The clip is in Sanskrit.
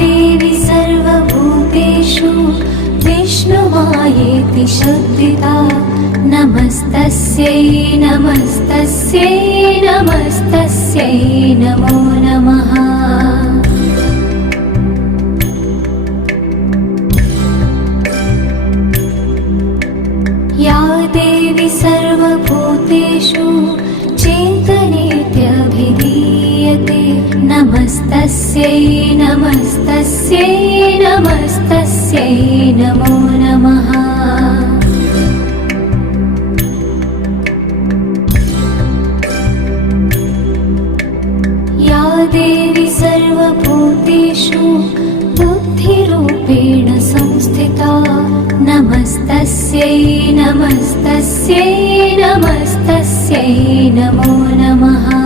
देवी सर्वभूतेषु विष्णुमायेति शुद्धिता नमस्तस्यै नमस्तस्यै नमस्तस्यै नमो नमः। या देवी सर्वभूतेषु चेतनेत्यभिधीयते नमस्तस्यै नमस्तस्यै नमस्तस्यै नमो नमः। या देवी सर्वभूतेषु बुद्धिरूपेण संस्थिता नमस्तस्यै नमस्तस्यै नमस्तस्यै नमो नमः।